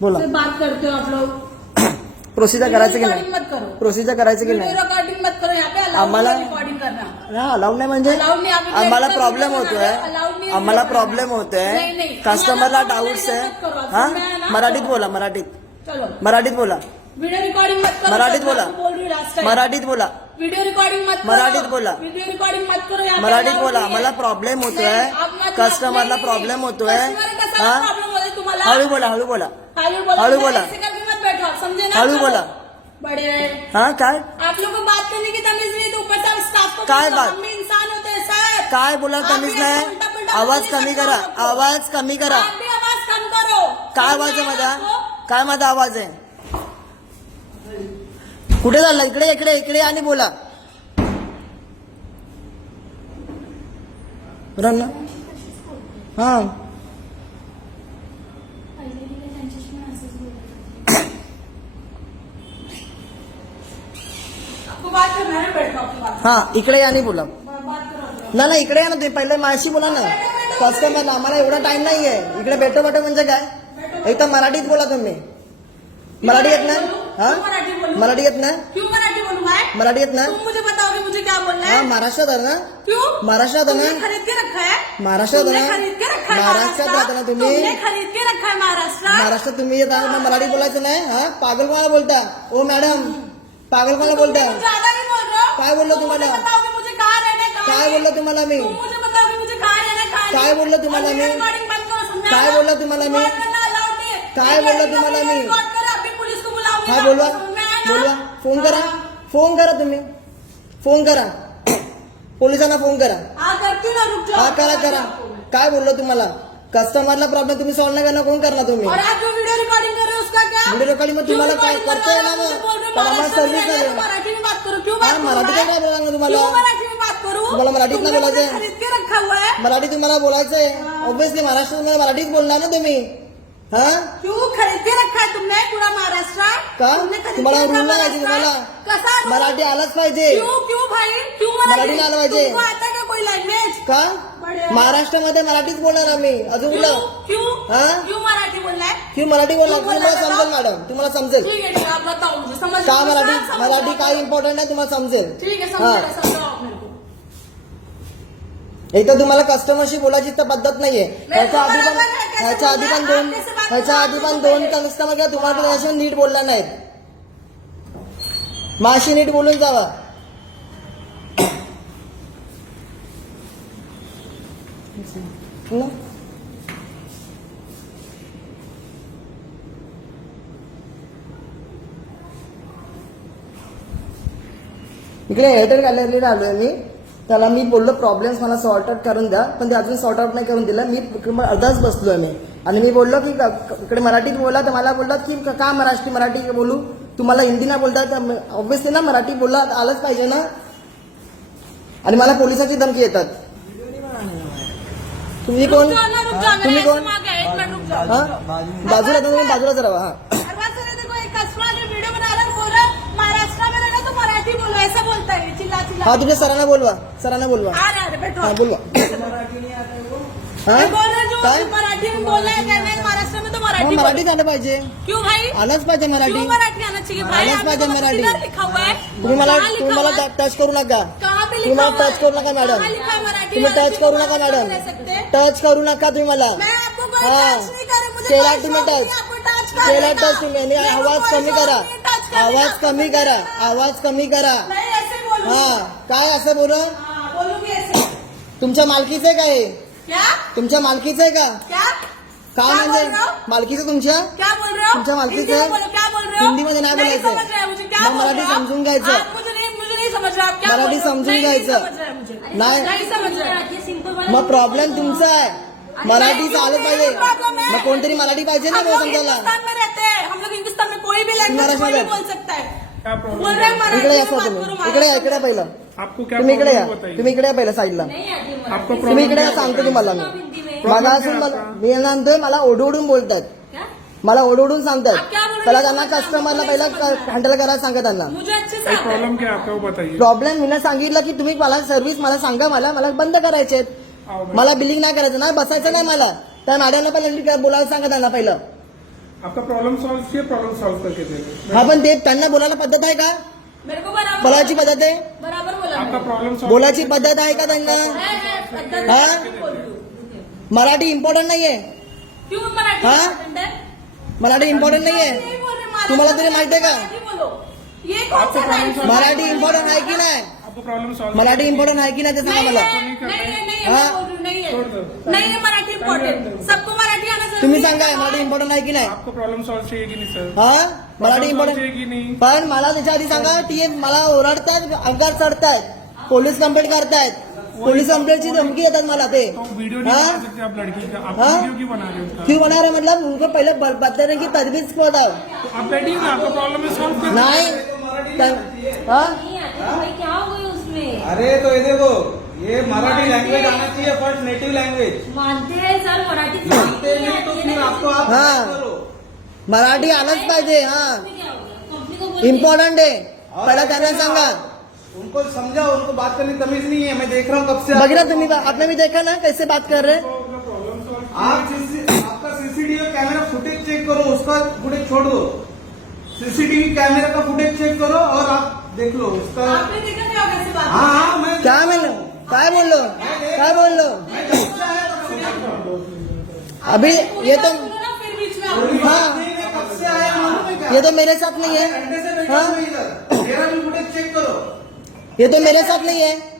बोला. बात करते हो आप लोग प्रोसिजर करायचं की नाही? प्रोसिजर करायचं की नाही? रिकॉर्डिंग मत करो. यहाँ पे अलाउड आम्हाला- नहीं रिकॉर्डिंग करना हा अलाउड नाही म्हणजे आम्हाला प्रॉब्लेम होतोय. आम्हाला प्रॉब्लेम. होतोय. कस्टमरला डाऊट्स आहे. हा? मराठीत बोला मराठीत. मराठीत बोला. वीडियो रिकॉर्डिंग मत करो. मराठीत बोला. मराठीत बोला. वीडियो रिकॉर्डिंग मत करो. मराठीत बोला. वीडियो रिकॉर्डिंग मत करो. मराठीत बोला. आम्हाला प्रॉब्लेम होतोय. कस्टमरला. प्रॉब्लेम होतोय. हळू बोला हळू बोला. हळू बोला हळू बोला. मत बैठो समझे ना. बड़े हा काय? आप लोग को बात करने की तमीज नहीं तो ऊपर से आप स्टाफ को काय बात? हम इंसान होते हैं सर काय बोला तमीज नाही आवाज कमी करा. आवाज कमी करा। आवाज कम करो। काय आवाज आहे माझा? काय माझा आवाज आहे? कुठे झाला इकडे इकडे इकडे आणि बोला. रन. हा आपको बात करना है इकडे बोला. करो आप लोग. ना ना इकडे या ना तुम्ही. पहिले माझ्शी बोला ना. कस्टमर आम्हाला एवढा टाइम नाहीये. इकडे भेटो भेटो म्हणजे काय? एक तर मराठीत बोला तुम्ही. मराठी येत ना हा? मराठी बोलू? येत ना मराठी बोलूँ येत ना मुझे मुझे हा? महाराष्ट्रात आहे ना. क्यों? महाराष्ट्रात आहे ना. महाराष्ट्रात आहे ना. महाराष्ट्रात राहता ना तुम्ही. महाराष्ट्रात तुम्ही येत. मराठी बोलायचं नाही हा? पागल कोणाला बोलता. ओ मॅडम. पागल कोणाला बोलता तुम ज्यादा नहीं बोल रहे हो काय बोललो तुम तुम्हाला? काय? बोललो तुम्हाला मी काय? बोललो तुम्हाला मी? काय? बोललो तुम्हाला मी? काय बोललो तुम तुम्हाला मी? record करो, अभी पुलिस को बुलाऊंगी हा मैं, बोलवा? बोलवा फोन करा. फोन करा तुम्ही फोन करा पोलिसांना फोन करा हाँ हा करा करा काय बोललो तुम्हाला कस्टमरला प्रॉब्लेम तुम्ही सॉल्व्ह नाही करणार कोण करणार तुम्ही मग तुम्हाला क्यों काय recording करतोय कर ना रहे? मग मुझे बोल रहे पण आम्हाला महाराष्ट्र में सर्व्हिस रहना है, नाही मराठी हा काय बोलणार तुम्हाला? तुम्हाला मराठीत नाही बोलायचं? खरीद के रखा हुआ है मराठी तुम्हाला बोलायचंय. ऑब्विसली महाराष्ट्रात मराठीत बोलणार ना तुम्ही. हा? के? तुम्हाला रूल नाही माहिती? तुम्हाला? मराठी आलाच पाहिजे. क्यों? क्यों भाई? क्यों मराठी? नाही आलं पाहिजे. का. महाराष्ट्रामध्ये मराठीच बोलणार आम्ही. अजून कुठलं हाँ? क्यों मराठी बोला तुम्हाला? समजेल मॅडम तुम्हाला समजेल ठीक है ठीक है आप बताओ मुझे समझ का मराठी समझ- मराठी काय इम्पॉर्टंट आहे तुम्हाला समजेल ठीक है. समझ समझाओ आप मेरे को एक तर तुम्हाला कस्टमरशी बोलायची तर पद्धत नाहीये ह्याच्या आधी पण बरोबर आहे, ह्याच्या आधी पण? दोन बात ह्याच्या? आधी पण दोन कस्टमर किंवा तुम्हाला असे नीट बोलला नाहीत माशी नीट बोलून जावा? इकडे एअरटेल गॅलरीला आलोय मी. त्याला मी बोललो प्रॉब्लेम्स मला सॉर्ट आउट करून द्या. पण ते अजून सॉर्ट आउट नाही करून दिलं. मी अर्धाच बसलोय मी. आणि मी बोललो की इकडे मराठीत बोला. तर मला बोललात की क- का मराठी मराठी बोलू? तुम्हाला हिंदी नाही बोलता तर ऑब्व्हियसली ना मराठी बोलला आलंच पाहिजे ना. आणि मला पोलिसाची धमकी येतात. तुम्ही कोण? ना, तुम्ही कोण। हा? बाजूला तुम्ही बाजूलाच राहा हा. है तुमच्या सरांना बोलवा सरांना बोलवा। हा बोलवा। मैं बोल रहा जो काय है महाराष्ट्र में तो हा, मराठी मराठी। झालं पाहिजे। क्यों भाई? आलंच पाहिजे मराठी क्यों मराठी? आना चाहिए? भाई आलंच आपने पाहिजे तो मराठी. किधर लिखा हुआ है? तुम्ही मला कहाँ लिखा तुम्ही हुआ मला है? टच करू नका। कहाँ पे तुम्ही लिखा मला हुआ है? टच करू नका मॅडम कहाँ लिखा है मराठी तुम्ही टच को करू नका मराठी मॅडम बोल सकते? टच करू नका तुम्ही मला। मैं आपको कोई हाँ. टच नहीं कर मुझे केला कोई तुम्ही शौक नहीं, टच आपको टच कर केला देना। टच तुम्ही आणि मेरे को आवाज़ कोई कमी शौक करा। नहीं टच करने आवाज़ का। कमी करा। आवाज़ कमी करा। हा काय असं बोल हाँ, तुमच्या मालकीचं आहे का हे? क्या? तुमच्या मालकीचं आहे का? क्या? म्हणजे हो? मालकीचं तुमच्या? क्या बोल रहे हो? तुमच्या मालकीचं हो? हिंदीमध्ये नाही बोलायचं. मग मराठी? समजून घ्यायचं. आप मुझे नहीं मुझे नहीं समझ रहे आप. क्या मराठी? समजून घ्यायचं. समझ रहे मुझे. नाही. मग प्रॉब्लेम तुमचा आहे. मराठी चालत पाहिजे. मग कोणतरी मराठी पाहिजे ना समजायला. बोल है प्रॉब्लम इकडे में या बात सर तुम्ही. इकडे या महाराष्ट्र इकडे पहिलं. आपको क्या तुम्ही इकडे या. प्रॉब्लम बताइए तुम्ही इकडे या पहिलं साईडला. आपको तुम्ही प्रॉब्लम इकडे या सांगतो तुम्हाला. मी. Problem मागा क्या असून है मला? मी नंतर मला ओढवडून बोलतात. क्या? मला ओढवडून आप सांगतात क्या बोल रहे पहिला हो? त्यांना कस्टमरला पहिला. हँडल करायला सांगा त्यांना. मुझे अच्छे से भाई आता है प्रॉब्लम क्या है आपका वो बताइए? प्रॉब्लेम मी सांगितलं की तुम्ही मला सर्व्हिस मला सांगा मला मला बंद करायचे आओ भाई. मला बिलिंग नाही करायचं ना बसायचं नाही मला. त्या मॅडमला पहिलं बोलायला सांगा त्यांना पहिलं. आपका प्रॉब्लम सॉल्व किया प्रॉब्लम सॉल्व करके दे दो हा पण ते त्यांना बोलायला पद्धत आहे का मेरे को बराबर बोलायची पद्धत आहे बराबर बोला आपका प्रॉब्लम सॉल्व बोलायची पद्धत आहे का त्यांना है, है, पद्धत हाँ? से बोल तू. मराठी इम्पॉर्टंट नाहीये क्यों मराठी हाँ? है? मराठी इम्पॉर्टंट नाहीये नहीं बोल रहे, महाराष्ट्र तुम्हाला तरी माहिती आहे का? मराठी बोलो ये कौन आपको सा प्रॉब्लम right है? मराठी इम्पॉर्टंट आहे की नाही आपको प्रॉब्लम सॉल्व मराठी इम्पॉर्टंट आहे की नाही ते सांगा नहीं है, नहीं है, नहीं है, हाँ? मैं बोल रही हूँ, नहीं है छोड़ दो। नहीं है मराठी इम्पोर्टेंट सबको मराठी तुम्ही है. सांगा मराठी इम्पॉर्टंट आहे की नाही? आपको प्रॉब्लम सॉल्व चाहिए कि नहीं सर हा? मराठी इम्पॉर्टंट कि नहीं? पण मला त्याच्या आधी सांगा ती मला ओरडतायत अंगार चढतायत पोलीस कंप्लेंट करतायत. पोलीस कंप्लेंटची धमकी येतात मला ते. तो वीडियो नहीं हाँ? बना सकते आप लड़की का। आप हाँ? वीडियो क्यों बना रहे हो उसका? क्यों बना रहे मतलब उनको पहले ब- बताने की तजवीज बताओ। तो आप बैठिए ना आपका प्रॉब्लम है सॉल्व कर नाही। हा? नहीं आती तो भाई क्या हो गई उसमें? अरे तो ये देखो ये मराठी लैंग्वेज आना चाहिए फ़र्स्ट नेटिव लैंग्वेज मानते हैं सर मराठी मानते नहीं तो फिर आपको आप हाँ। करो। मराठी आलंच पाहिजे हा। हो। इम्पॉर्टंट आहे। पहिला त्यांना सांगा। उनको समझाओ उनको बात करने की तमीज नहीं है मैं देख रहा हूँ कब से बघ ना आपने भी देखा ना कैसे बात कर रहे हैं? आप आपका सीसीटीवी कैमरा फुटेज चेक करो उसका फुटेज छोड़। दो सीसीटीवी कैमरा का फुटेज चेक करो और आप देख लो उसका आपने देखा क्या कैसे बात हाँ हाँ? मैं क्या बोल काय बोललो? काय बोललो? अभी ये तो हाँ. ये तो मेरे साथ नहीं है। हाँ? ये तो मेरे साथ नहीं है।